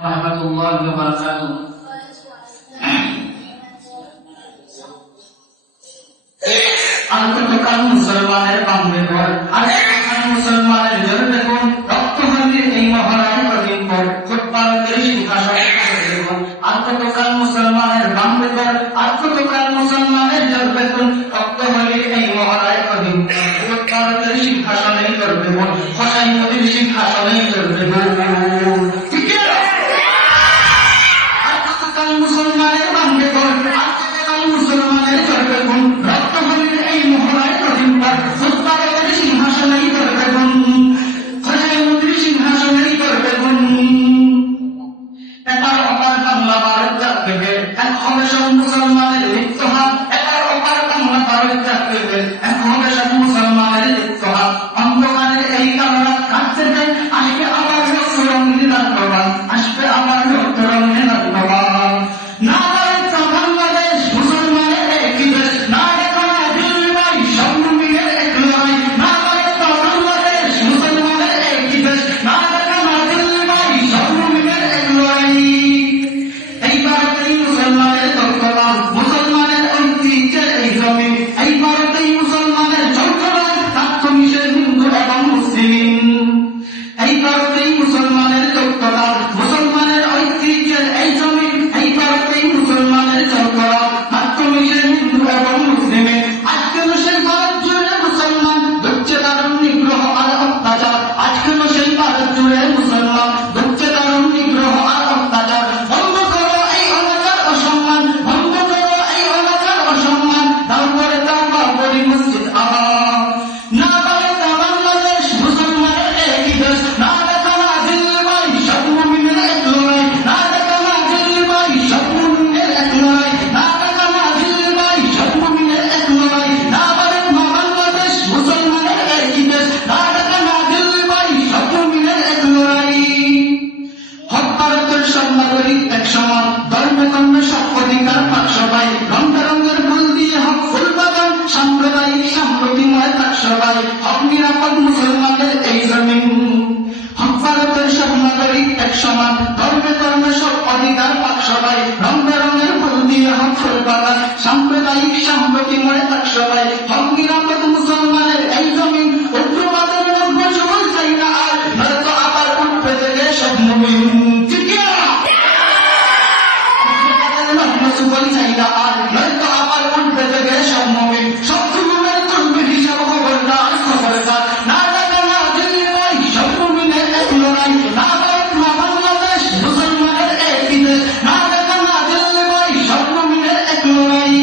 warahmatullahi wabarakatuh. আন্তর্জাতিক মুসলমানের বাংলা ঘর আন্তর্জাতিক মুসলমানের জন্য কোন রক্তহানির এই মহারায় কঠিন পর ফুটপাতের সিংহাসনে দেখুন আন্তর্জাতিক মুসলমানের বাংলা ঘর আন্তর্জাতিক মুসলমানের জন্য কোন রক্তহানির এই মহারায় কঠিন পর ফুটপাতের সিংহাসনে দেখুন খোসাই নদীর সিংহাসনে দেখুন ঠিক আছে আন্তর্জাতিক মুসলমানের বাংলা ঘর আন্তর্জাতিক মুসলমানের জন্য কোন রক্তহানির এই মহারায় কঠিন পর ফুটপাতের সিংহাসনে দেখুন খোসাই নদীর সিংহাসনে দেখুন এটার অপার বাংলা ভারত জাতিকে এক হবে সব মুসলমানের লিপ্ত হাত এটার অপার বাংলা ভারত জাতিকে এক হবে সব মুসলমানের লিপ্ত হাত অন্ধকারের এই কামনা কাটতে যায় আসবে আবার রক্তরঙিন রাত্রবান আসবে আবার রক্তরঙিন রাত্রবান না ভারত বাংলাদেশ মুসলমানের একই দেশ না দেখা না দিল্লি ভাই সব মিলে এক লড়াই না ভারত বাংলাদেশ মুসলমানের একই দেশ না দেখা না দিল্লি ভাই সব মিলে এক লড়াই এই ভারতেই মুসলমানের দর্পমান মুসলমানের ঐতিহ্যের এই জমিন এই ভারতেই মুসলমানের জন্মদান তাত্ত্ব মিশে হিন্দু এবং মুসলিম এই ভারতেই মুসলমানের দর্পমান মুসলমানের ঐতিহ্যের এই জমিন এই ভারতেই মুসলমানের জন্মদান তাত্ত্ব মিশে হিন্দু এবং মুসলিমে আজকে সেই ভারত জুড়ে মুসলমান ধরছে দারুণ নিগ্রহ আর অত্যাচার আজকে সেই ভারত জুড়ে মুসলমান ধরছে দারুণ নিগ্রহ আর অত্যাচার বন্ধ করো এই অনাচার অসম্মান বন্ধ করো এই অনাচার অসম্মান তারপরে তারপর বলি মসজিদ আবার না ভারত বাংলাদেশ মুসলমানের একই দেশ না দেখা না দিল্লি ভাই সব মুমিনের এক লড়াই না দেখা না দিল্লি ভাই সব মুমিনের এক লড়াই না দেখা না দিল্লি ভাই সব মুমিনের এক লড়াই না ভারত বাংলাদেশ মুসলমানের একই দেশ না দেখা না দিল্লি ভাই সব মুমিনের এক লড়াই হক ভারতের সব নাগরিক এক সমান ধর্মে কর্মে সব অধিকার পাক সবাই রঙে রঙের ফুল দিয়ে হক ফুল বাগান সাম্প্রদায়িক সম্প্রতিময় থাক সবাই হক নিরাপদ মুসলমানের এই জমিন হক ভারতের সব নাগরিক এক সমান ধর্মে কর্মে সব অধিকার পাক সবাই রঙে রঙের ফুল দিয়ে হক ফুল বাগান সাম্প্রদায়িক সম্প্রতিময় থাক সবাই হক নিরাপদ মুসলমানের এই জমিন উগ্রবাদের মধ্যে সবাই চাই না আর নয়তো আবার উঠবে থেকে সব মুমিন ঠিক সুবল চাইনা আর নয়তো আবার উঠবে থেকে সব মুমিন সব মুমিনের তুলবে হিসাব খবরদার খবরদার না দেখা না দিল্লি ভাই সব মুমিনের এক লড়াই না ভারত না বাংলাদেশ মুসলমানের একই দেশ না দেখা না দিল্লি ভাই সব মুমিনের এক লড়াই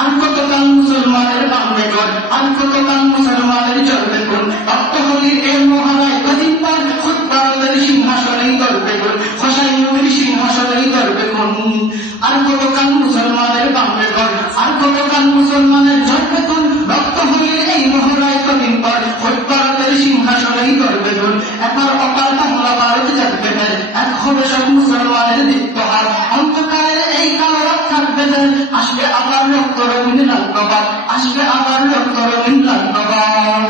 আর কতকাল মুসলমানের বাংলা ঘর আর কতকাল মুসলমানের চলবে কোন রক্তহলির এই মহারায় কদিন পর খুদ ভারতের সিংহাসনেই করবে কোন খোসাই নদীর সিংহাসনেই করবে কোন আর কতকাল মুসলমানের বাংলা ঘর আর কতকাল মুসলমানের জন্মে কোন রক্তহলির এই মহারায় কদিন পর খুদ ভারতের সিংহাসনেই করবে কোন এবার অপার বাংলা ভারত জাগবে না এক হবে সব মুসলমানের দীপ্ত হাত অন্ধকারের এই কালো রাত থাকবে না আসবে আবার রক্তরঙিন রাত্রবাদ আসবে আবার রক্তরঙিন রাত্রবাদ